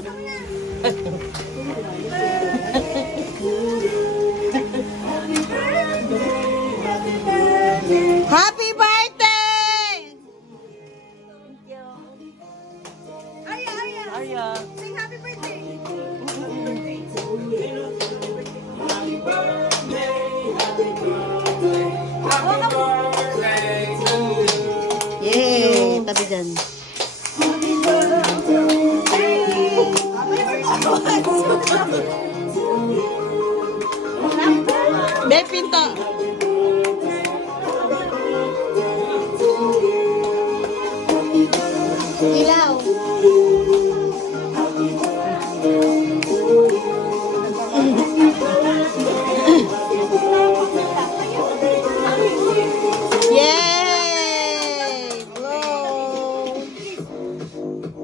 Happy birthday! Aya. Sing happy birthday. Yay! Tabi dyan. May pinto. Ilaw. Yay! Blow.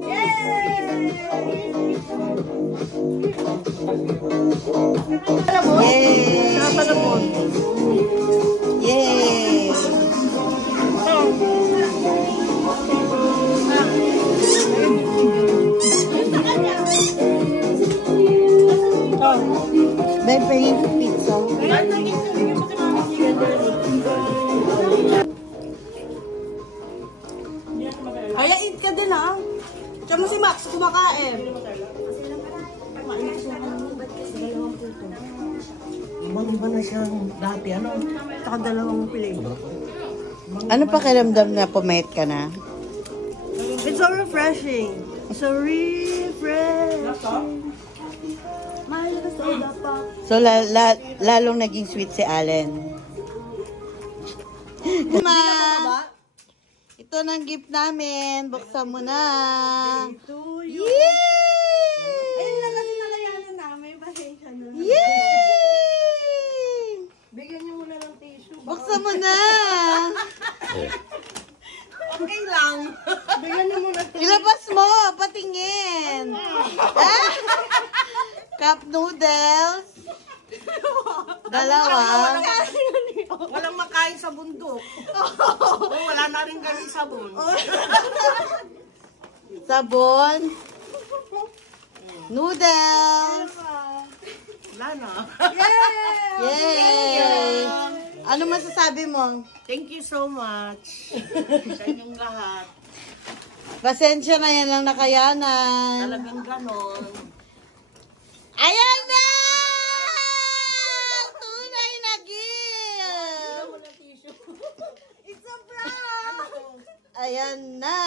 Yay! Yay! May pahing sa pizza. Ay, eat ka din ah. Tsaka mo si Max kumakain. Ibang-iba na siya dati, ano? Tsaka dalawang flavor. Ano pakiramdam na pumayat ka na? It's so refreshing. So refreshing. Mahal ka soda pa. So, lalong naging sweet si Allen. Ma! Ito ng gift namin. Buksan mo na. To you. Yay! Ayun na kasi nalayanan namin. Pasensya na. Yay! Bigyan niyo muna ng tissue. Buksan mo na. Okay lang. Bigyan niyo muna ng Ilabas mo. Patingin. Ah? Cup noodles. Dalawa. Walang makain sa bundok. Wala na rin kami sabon. Sabon. Noodles. Wala na. Yay! Ano masasabi mo? Thank you so much sa inyong lahat. Pasensya na, yan lang nakayanan. Talagang ganon. Ayan na! Tunay na gift! It's a prank! Ayan na!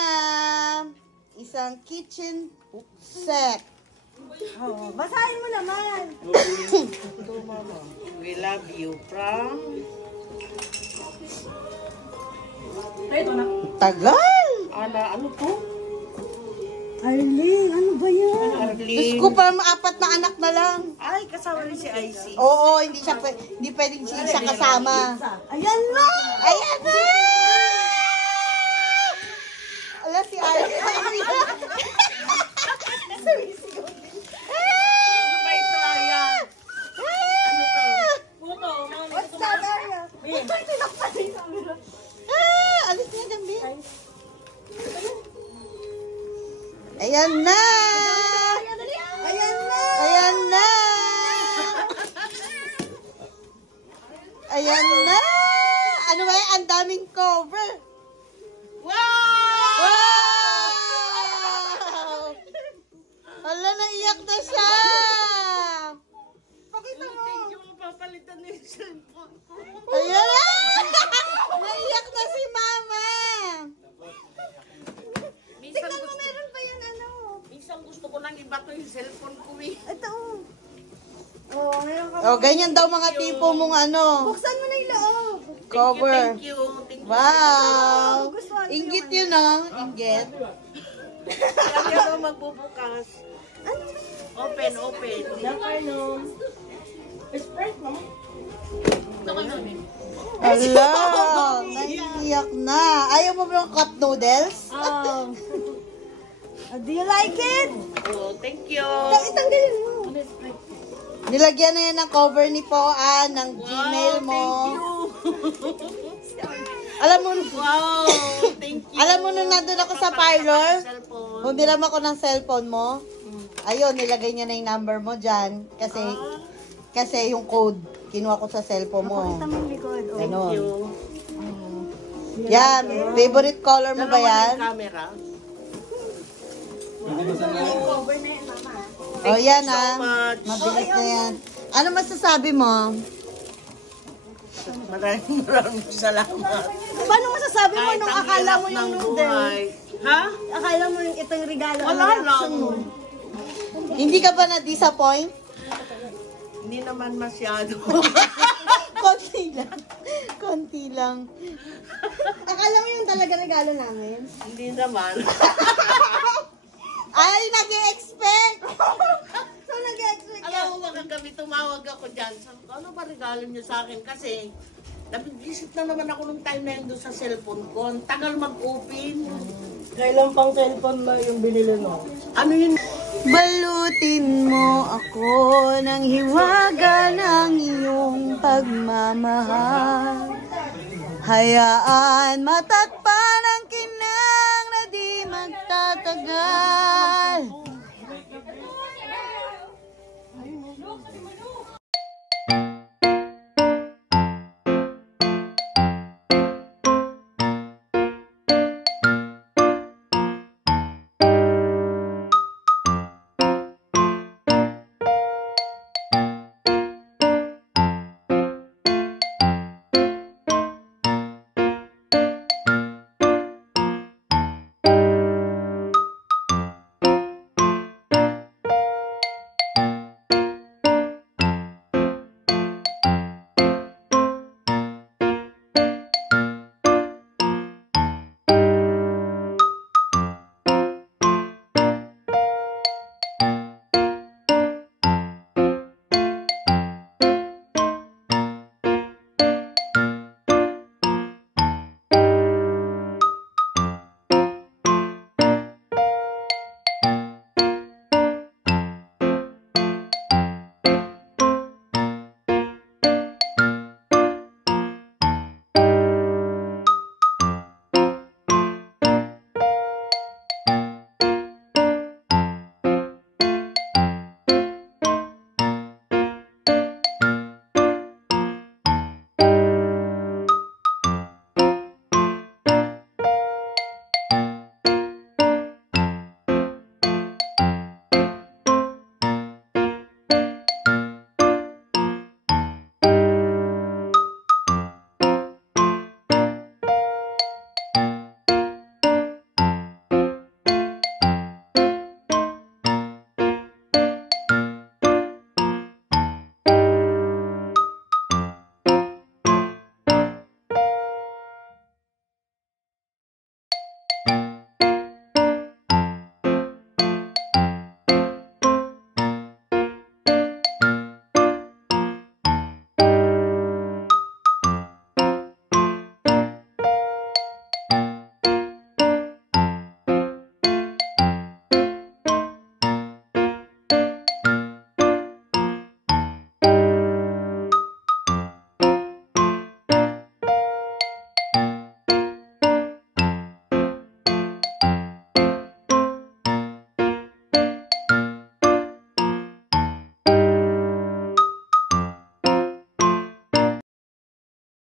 Isang kitchen set. Oh, basahin mo naman. Ito, mama. We love you from... Tagal! Ana, ano to? Arlene, ano ba yan? Diyos Arlene. ko, parang 4 na anak na lang. Ay, kasama rin si IC. Oo, hindi pwedeng siya kasama. Ayan na! Ayan na! Ala, si Ivy. Ano ba ito, Aya? Ano to? What's that, Arya? Ito'y tinakpan yung camera. Alis na dami. Ayan na! Ayan na! Ayan na! Ayan na! Ano ba yan? Ang daming cover. Wow! Wow! Hala, naiyak na siya! Pakita mo! Thank you, mapapalitan na yung cellphone ko. Ayan na! Naiyak na si Mama! Tignan mo, meron pa yung ano. Minsan gusto ko nang iba to yung cellphone ko eh. Ito. Oh, ngayon ka. Oh, ganyan daw mga tipo mong ano. Buksan mo na yung loob. Cover. Thank you. Thank you. Wow! Inggit yun, no? Inggit. Kaya daw magbubukas. Ano? Open, open. Hala! Naiiyak na. Ayaw mo ba yung cup noodles? Do you like it? Oh, thank you. Itanggalin mo. Nilagyan na yan ng cover ni Poan, ng Gmail mo. Alam mo, Wow, thank you. alam mo nung nandun ako sa parlor, Cellphone. humiram ako ng cellphone mo. Ayun, nilagay niya na yung number mo dyan. Kasi yung code, kinuha ko sa cellphone mo. Pakita mo yung likod. Oh. Ano? Thank you. Yan, favorite color mo ba yan? Camera. Cover na yan, mama. Oh, yan so ah. much. Mabilis na yan. Ano masasabi mo? Maraming salamat. Paano masasabi mo Kahit nung ang akala mo hirap yung ng noodle? buhay. Ha? Akala mo yung itong regalo. Wala ano reaction lang. mo? Hindi ka ba na-disappoint? Hindi naman masyado. Konti lang. Konti lang. Akala mo yung talaga regalo namin? Hindi naman. Ay, nag-expect! So, nag-expect ka. Alam mo, kagabi tumawag ako dyan. Sabi ko, ano ba regalo niyo sa akin? Kasi, nabig-isip na naman ako nung time na yun doon sa cellphone ko. Ang tagal mag-open. Kailan pang cellphone na yung binili mo? Ano yun? Balutin mo ako ng hiwaga ng iyong pagmamahal. Hayaan matakpan ang kinang na di magtatagal.